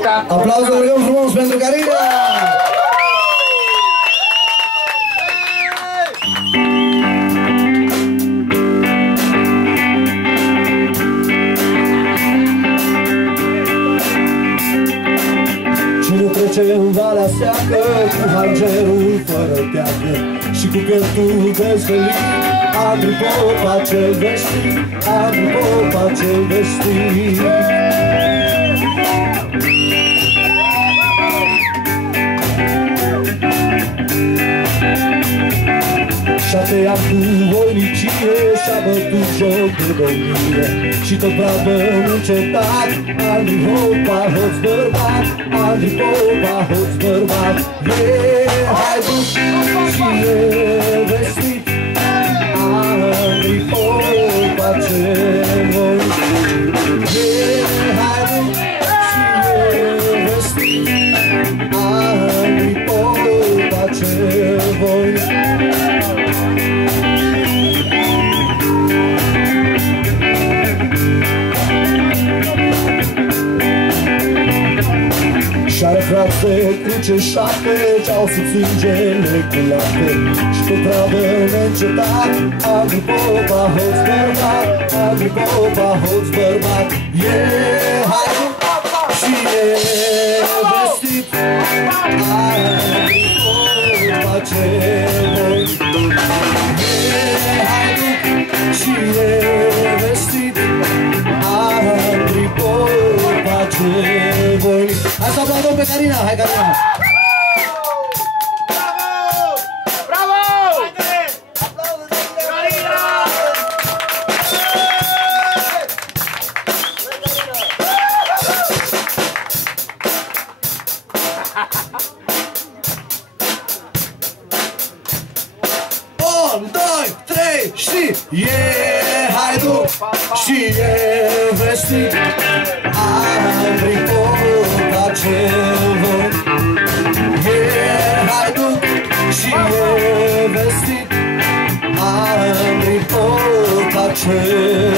Atâta. Aplauze, rugăm frumos pentru Carina! Cine trece în Valea Seacă cu hangerul fără teacă și cu pieptul dezvălit, Andrei Popa cel vestit, Andrei Popa cel vestit. Și-a tăiat cu voinicie, și-a bătut joc de domnie și tot bravă încetat. Andrei Popa, hoț bărbat, Andrei Popa, hoț bărbat. E haidut și e vestit, Andrei Popa cel voit. E haidut și e vestit, Andrei Popa cel voit. Și-are frațe cruce șapte, ce-au sub sângele cu lapte și tot travă neîncetat. Andrei Popa, hoț bărbat, Andrei Popa, hoț bărbat. E haidut și e vestit, Andrei Popa cel voit. E haidut și e vestit, Andrei Popa cel voit. Hai să aplaudăm pe Carina, hai Carina! Bravo! Bravo! Haide! Aplauze de Carina! Un, doi, trei și e haidut și e vestit, Andrei Popa cel voit. E haidut și e vestit, Andrei Popa cel